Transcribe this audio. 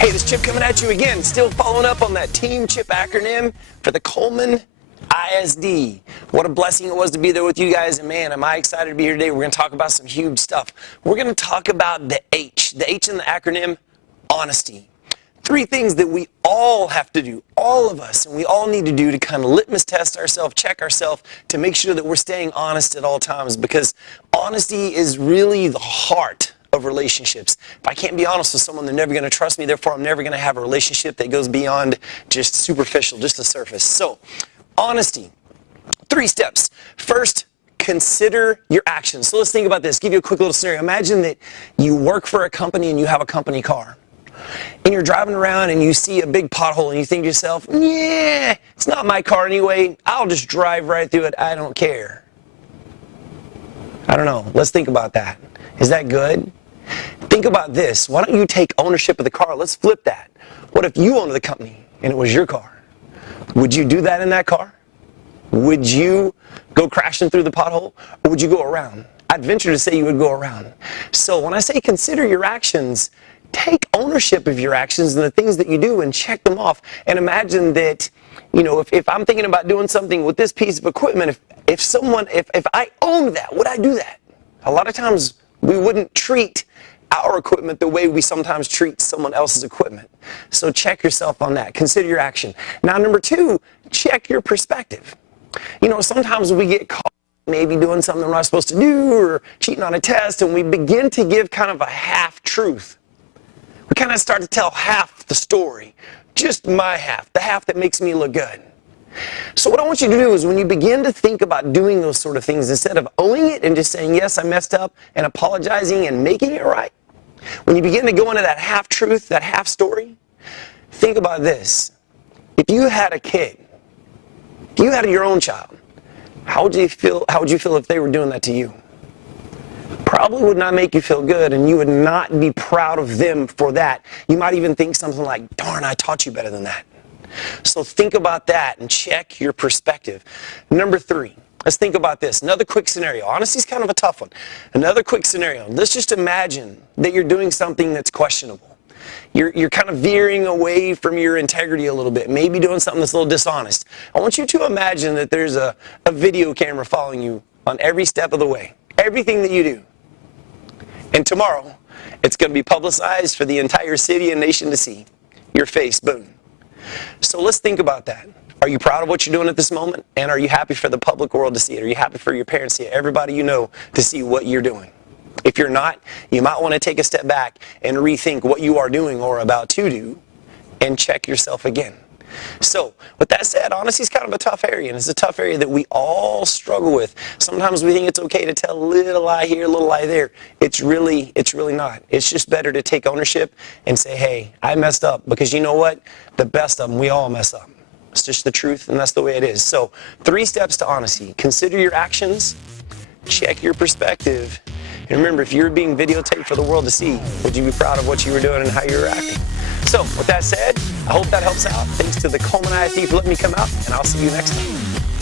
Hey, this Chip coming at you again, still following up on that Team Chip acronym for the Coleman ISD. What a blessing it was to be there with you guys, and man, am I excited to be here today. We're going to talk about some huge stuff. We're going to talk about the H in the acronym, honesty. 3 things that we all have to do, all of us, and we all need to do to kind of litmus test ourselves, check ourselves, to make sure that we're staying honest at all times, because honesty is really the heart of relationships. If I can't be honest with someone, they're never going to trust me. Therefore, I'm never going to have a relationship that goes beyond just superficial, just the surface. So, honesty. 3 steps. First, consider your actions. So let's think about this. Give you a quick little scenario. Imagine that you work for a company and you have a company car. And you're driving around and you see a big pothole and you think to yourself, yeah, it's not my car anyway. I'll just drive right through it. I don't care. I don't know. Let's think about that. Is that good? Think about this. Why don't you take ownership of the car? Let's flip that. What if you owned the company and it was your car? Would you do that in that car? Would you go crashing through the pothole, or would you go around? I'd venture to say you would go around. So when I say consider your actions, take ownership of your actions and the things that you do and check them off. And imagine that, you know, if I'm thinking about doing something with this piece of equipment, if I owned that, would I do that? A lot of times we wouldn't treat our equipment the way we sometimes treat someone else's equipment. So check yourself on that. Consider your action. Now, number 2, check your perspective. You know, sometimes we get caught maybe doing something we're not supposed to do or cheating on a test, and we begin to give kind of a half truth. We kind of start to tell half the story, just my half, the half that makes me look good. So what I want you to do is when you begin to think about doing those sort of things, instead of owning it and just saying, yes, I messed up, and apologizing and making it right, when you begin to go into that half truth, that half story, think about this. If you had a kid, if you had your own child, how would you feel if they were doing that to you? Probably would not make you feel good, and you would not be proud of them for that. You might even think something like, darn, I taught you better than that. So think about that and check your perspective. Number 3, let's think about this. Another quick scenario. Honesty is kind of a tough one. Another quick scenario. Let's just imagine that you're doing something that's questionable. You're kind of veering away from your integrity a little bit, maybe doing something that's a little dishonest. I want you to imagine that there's a video camera following you on every step of the way, everything that you do. And tomorrow, it's going to be publicized for the entire city and nation to see. Your face, boom. So let's think about that. Are you proud of what you're doing at this moment? And are you happy for the public world to see it? Are you happy for your parents to see it? Everybody you know to see what you're doing. If you're not, you might want to take a step back and rethink what you are doing or about to do and check yourself again. So, with that said, honesty is kind of a tough area, and it's a tough area that we all struggle with. Sometimes we think it's okay to tell a little lie here, a little lie there. It's really not. It's just better to take ownership and say, hey, I messed up, because you know what? The best of them, we all mess up. It's just the truth, and that's the way it is. So, 3 steps to honesty. Consider your actions, check your perspective, and remember, if you were being videotaped for the world to see, would you be proud of what you were doing and how you were acting? So, with that said, I hope that helps out. Thanks to the Coleman ISD for letting me come out, and I'll see you next time.